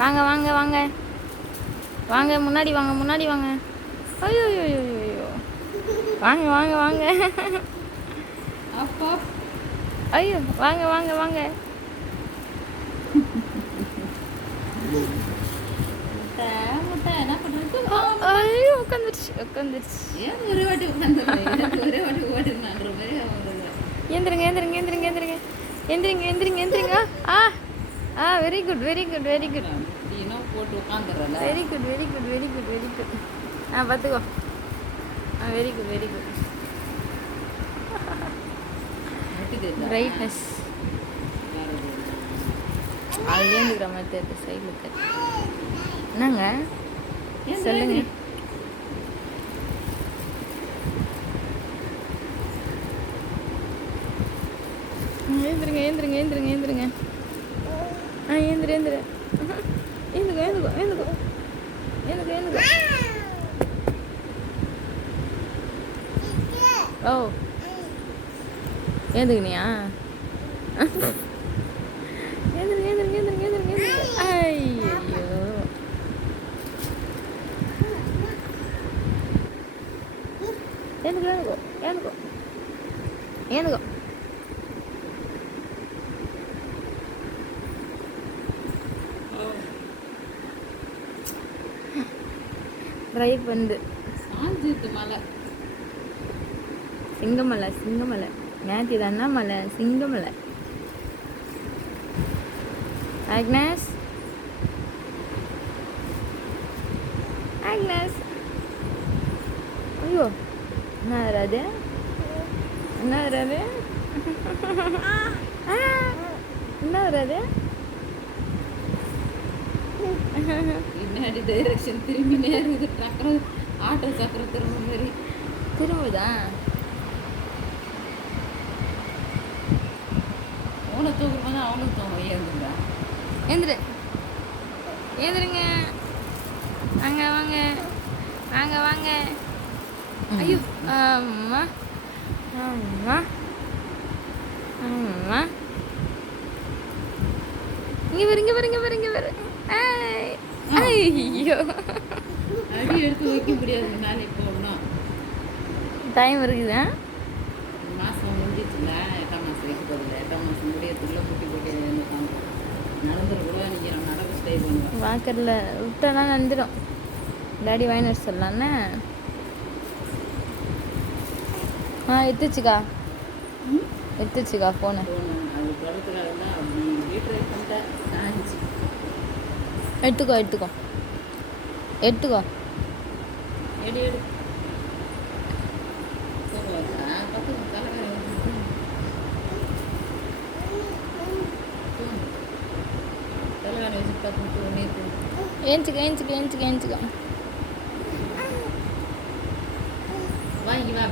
வாங்க வாங்க வாங்க வாங்க, முன்னாடி வாங்க, முன்னாடி வாங்க. ஐயோ ஐயோ ஐயோ ஐயோ, வாங்க வாங்க வாங்க. ஐயோ வாங்க வாங்க வாங்க. ஐயோ உட்காந்துருச்சு உட்காந்துருச்சு. ஏந்திருங்க ஏந்திருங்க ஏந்திருங்க ஏந்திருங்க எந்திரிங்க எந்திரிங்க எந்திரிங்க. ஆ ஆ very good very good very good very good very good very good very good. ஆ பார்த்துக்கோ. ஆ very good very good. Brightness அது ஏந்துக்கிற மாதிரி தெரியுது சைடுக்கு. என்னங்க சொல்லுங்க. ஏந்திருங்க ஏந்திருங்க ஏந்திருங்க ஏந்திருங்க. ஆ ஏந்திரு ஏந்திரு ஏந்துக்கோ ஏந்துக்கோ ஏந்துக்கோ ஏந்துக்கோ ஏந்துக்கோ. ஓ ஏந்துக்குனியா? ஏந்திருங்க ஏந்திருங்க ஏந்திருங்க ஏந்திருங்க ஏந்திருங்க. ஐயோ ஏந்துக்கோ ஏந்துக்கோ ஏந்துக்கோ ஏந்துக்கோ. ட்ரை பண்ணு. சிங்கமலை சிங்கமலை நேற்று தானே மலை சிங்கமலை. Agnes Agnes. ஐயோ என்ன வராது என்ன வராது என்ன வராது. பின்னாடி டைரக்ஷன் திரும்பினே இருக்குது. சக்கரம் ஆட்டோ சக்கரம் திரும்ப மாதிரி திரும்புதா? அவ்வளோ தூக்கம் போது அவ்வளோ தூக்கம் ஏந்துங்க. ஏந்திரு ஏந்திருங்க. வாங்க வாங்க வாங்க வாங்க. ஐயோ அம்மா அம்மா அம்மா. இங்கே வரு இங்கே வரு இங்கே வரு இங்கே வரு. ஐயோ அடி எடுத்து வைக்க முடியாது. நாளைக்கு போகணும். டைம் இருக்குதா? மாதம் முடிஞ்சிச்சுல. 8ஆம் மாதம் வைக்க போதில்லை. 8ஆம் மாதம் முடியறதுக்குள்ளே முட்டி போட்டு எழுந்துட்டாங்க. நடந்துருக்கூட நீங்கள் நான் நடக்க ஸ்டே பண்ணுவேன். வாக்கரில் விட்டோன்னா நடந்துடும். டாடி வாங்கிட்டு வர சொல்லலான்னு. ஆ எடுத்துச்சுக்கா எடுத்துச்சுக்கா ஃபோனு. அது தொடர்றதுக்காக தான் அப்படி வீட்டில் பண்ணிட்டேன். ஆச்சு எடுத்துக்கோ எடுத்துக்கோ எடுத்துக்கோ. எடு எடு பத்து தலைகாணி வச்சு பார்த்து நீர் ஏஞ்சிக்க ஏஞ்சிக்க ஏஞ்சிக்க ஏஞ்சிக்க.